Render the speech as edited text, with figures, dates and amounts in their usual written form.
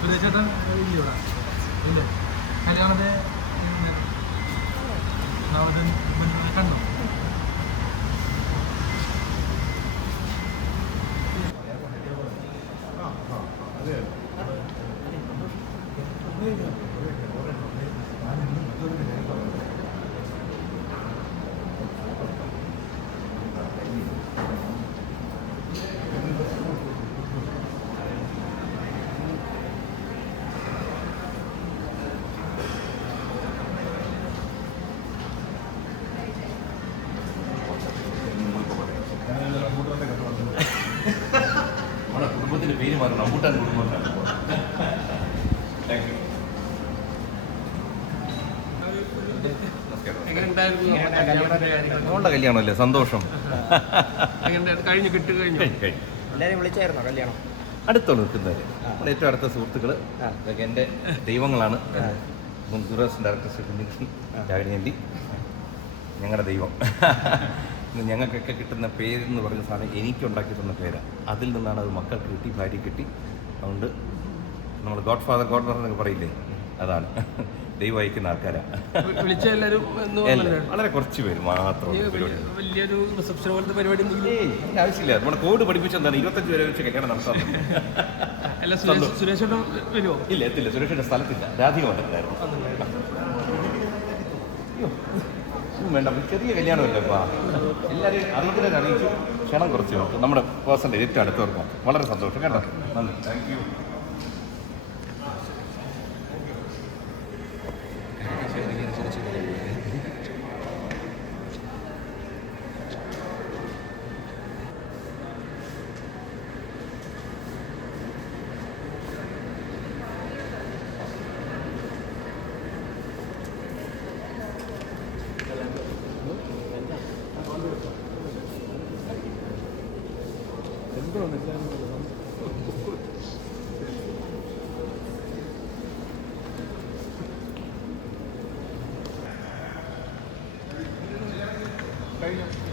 സുരേഷേട്ടൻ ഇല്ല ഇല്ലേ കല്യാണത്തെ കണ്ടോ? നമ്മുടെ കുടുംബത്തിൻ്റെ പേര് മാറും, റംബൂട്ടാൻ കുടുംബം. Thank you. മോളുടെ കല്യാണമല്ലേ, സന്തോഷം. കഴിഞ്ഞു കിട്ടി കഴിഞ്ഞു. എല്ലാവരും വിളിച്ചായിരുന്നോ കല്യാണം? അടുത്തോളം നിൽക്കുന്നവർ, നമ്മുടെ ഏറ്റവും അടുത്ത സുഹൃത്തുക്കൾ, ഇതൊക്കെ എൻ്റെ ദൈവങ്ങളാണ്. സുരേഷ് ഡയറക്ടർ രാഗിനിയന്തി ഞങ്ങളുടെ ദൈവം. ഞങ്ങൾക്കൊക്കെ കിട്ടുന്ന പേരെന്ന് പറയുന്ന സാധനം എനിക്കുണ്ടാക്കി തന്ന പേരാണ്. അതിൽ നിന്നാണ് അത് മക്കൾക്ക് കിട്ടി, ഭാര്യ കിട്ടി. അതുകൊണ്ട് നമ്മൾ ഗോഡ് ഫാദർ എന്നൊക്കെ പറയില്ലേ, അതാണ്. ദൈവം അയക്കുന്ന ആൾക്കാരാണ്. വിളിച്ച എല്ലാവരും വളരെ കുറച്ച് പേര് മാത്രം. വലിയൊരു റിസപ്ഷൻ പോലത്തെ പരിപാടി ആവശ്യമില്ല. നമ്മുടെ കോഡ് പഠിപ്പിച്ചെന്താണ് 25 പേരെ വെച്ച് കല്യാണം നടത്താൻ. സുരേഷേട്ടൻ വരുമോ? ഇല്ല, എത്തില്ല. സുരേഷിന്റെ സ്ഥലത്തില്ല, രാധിക വന്നിട്ടുണ്ടായിരുന്നു. വേണ്ട, ചെറിയ കല്യാണമല്ലപ്പാ. എല്ലാവരും അതുകൊണ്ട് തന്നെ അറിയിച്ചു. ക്ഷണം കുറച്ച് നമ്മുടെ പേഴ്സൻ്റെ ഏറ്റവും അടുത്തവർക്കും വളരെ സന്തോഷം കേട്ടോ. നന്ദി. Thank you. കഴിഞ്ഞു.